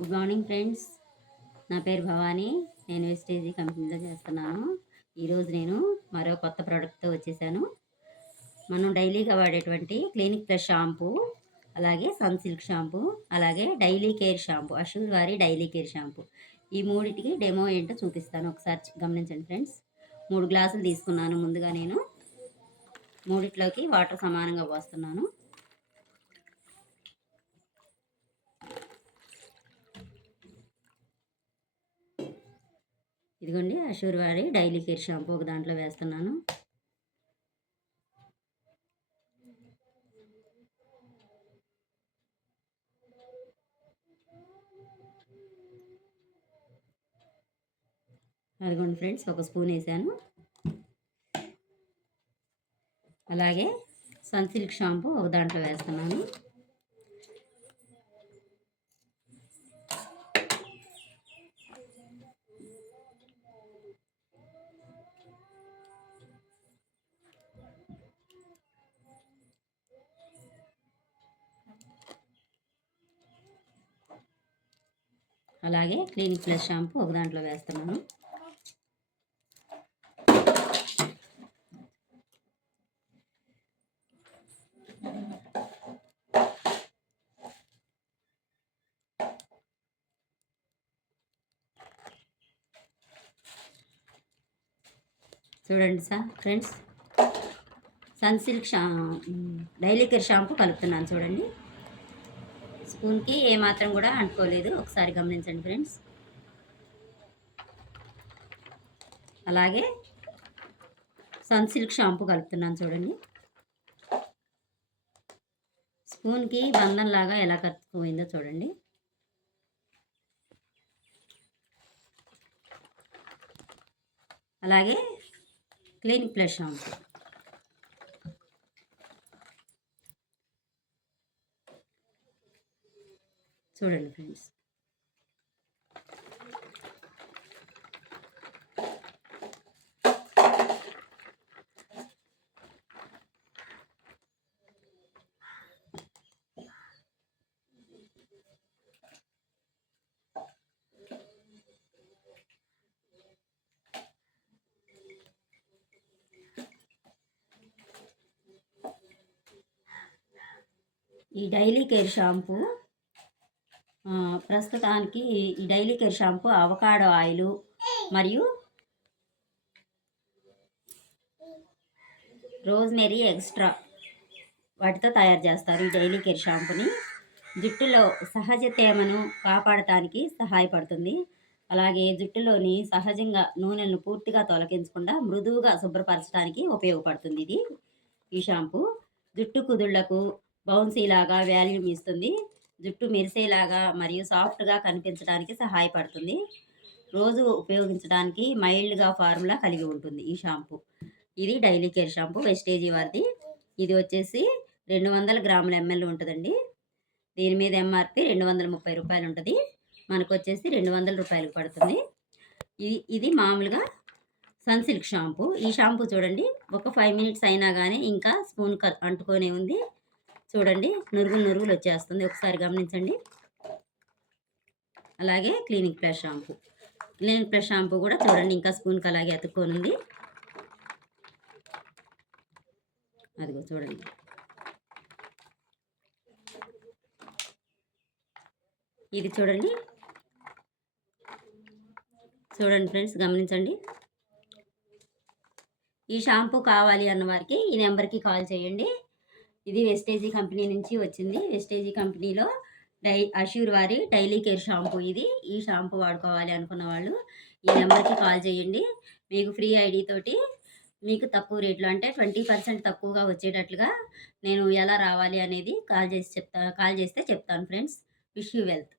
Good morning friends. నా పేరు భవానీ. నేను వెస్టేజీ కంపెనీలో చేస్తున్నాను. ఈరోజు నేను మరో కొత్త ప్రోడక్ట్తో వచ్చేసాను. మనం డైలీగా వాడేటువంటి క్లినిక్ ప్లస్ షాంపూ, అలాగే సన్ సిల్క్ షాంపూ, అలాగే డైలీ కేర్ షాంపూ, అషూర్ వారి డైలీ కేర్ షాంపూ, ఈ మూడిటికి డెమో ఏంటో చూపిస్తాను. ఒకసారి గమనించండి ఫ్రెండ్స్. 3 గ్లాసులు తీసుకున్నాను. ముందుగా నేను మూడిట్లోకి వాటర్ సమానంగా పోస్తున్నాను. ఇదిగోండి అషూర్ వారి డైలీ కేర్ షాంపూ ఒక దాంట్లో వేస్తున్నాను. అదిగోండి ఫ్రెండ్స్, ఒక స్పూన్ వేసాను. అలాగే సన్ సిల్క్ షాంపూ ఒక దాంట్లో వేస్తున్నాను. అలాగే క్లినిక్ ప్లస్ షాంపూ ఒక దాంట్లో వేస్తున్నాను. చూడండి friends, Sunsilk daily care shampoo కలుపుతున్నాను. చూడండి, స్పూన్కి ఏమాత్రం కూడా అంటుకోలేదు. ఒకసారి గమనించండి ఫ్రెండ్స్. అలాగే సన్ సిల్క్ షాంపూ కలుపుతున్నాను. చూడండి, స్పూన్కి బంధంలాగా ఎలా కలుపుకుపోయిందో చూడండి. అలాగే క్లినిక్ ప్లస్ షాంపూ, చూడండి ఫ్రెండ్స్. ఈ డైలీ కేర్ షాంపూ ప్రస్తుతానికి ఈ daily care shampoo avocado oil మరియు రోజ్మెరీ ఎక్స్ట్రా వాటితో తయారు చేస్తారు. ఈ డైలీ కేర్ షాంపూని జుట్టులో సహజ తేమను కాపాడటానికి సహాయపడుతుంది. అలాగే జుట్టులోని సహజంగా నూనెలను పూర్తిగా తొలగించకుండా మృదువుగా శుభ్రపరచడానికి ఉపయోగపడుతుంది. ఈ షాంపూ జుట్టు కుదుళ్లకు బౌన్సీలాగా వాల్యూమ్ ఇస్తుంది. జుట్టు మెరిసేలాగా మరియు సాఫ్ట్గా కనిపించడానికి సహాయపడుతుంది. రోజు ఉపయోగించడానికి మైల్డ్గా ఫార్ములా కలిగి ఉంటుంది ఈ షాంపూ. ఇది డైలీ కేర్ షాంపూ, వెస్టేజీ వారిది. ఇది వచ్చేసి 200 గ్రాముల ఎంఎల్ ఉంటుందండి. దీని మీద ఎంఆర్పి 230 రూపాయలు ఉంటుంది. మనకు వచ్చేసి 200 రూపాయలకు పడుతుంది. ఇది మామూలుగా సన్ సిల్క్ షాంపూ. ఈ షాంపూ చూడండి, ఒక 5 మినిట్స్ అయినా కానీ ఇంకా స్పూన్ అంటుకొనే ఉంది. చూడండి, నురుగులు వచ్చేస్తుంది. ఒకసారి గమనించండి. అలాగే క్లినిక్ ప్లస్ షాంపూ కూడా చూడండి, ఇంకా స్పూన్కి అలాగే అతుక్కొని ఉంది. అదిగో చూడండి. ఇది చూడండి ఫ్రెండ్స్, గమనించండి. ఈ షాంపూ కావాలి అన్న వారికి ఈ నెంబర్కి కాల్ చేయండి. ఇది వెస్టేజీ కంపెనీ నుంచి వచ్చింది. వెస్టేజీ కంపెనీలో అషూర్ వారి డైలీ కేర్ షాంపూ ఇది. ఈ షాంపూ వాడుకోవాలి అనుకున్న వాళ్ళు ఈ నెంబర్కి కాల్ చేయండి. మీకు ఫ్రీ ఐడి తోటి మీకు తక్కువ రేట్లో, అంటే 20% తక్కువగా వచ్చేటట్లుగా నేను ఎలా రావాలి అనేది కాల్ చేస్తే చెప్తాను ఫ్రెండ్స్. Wish you wealth.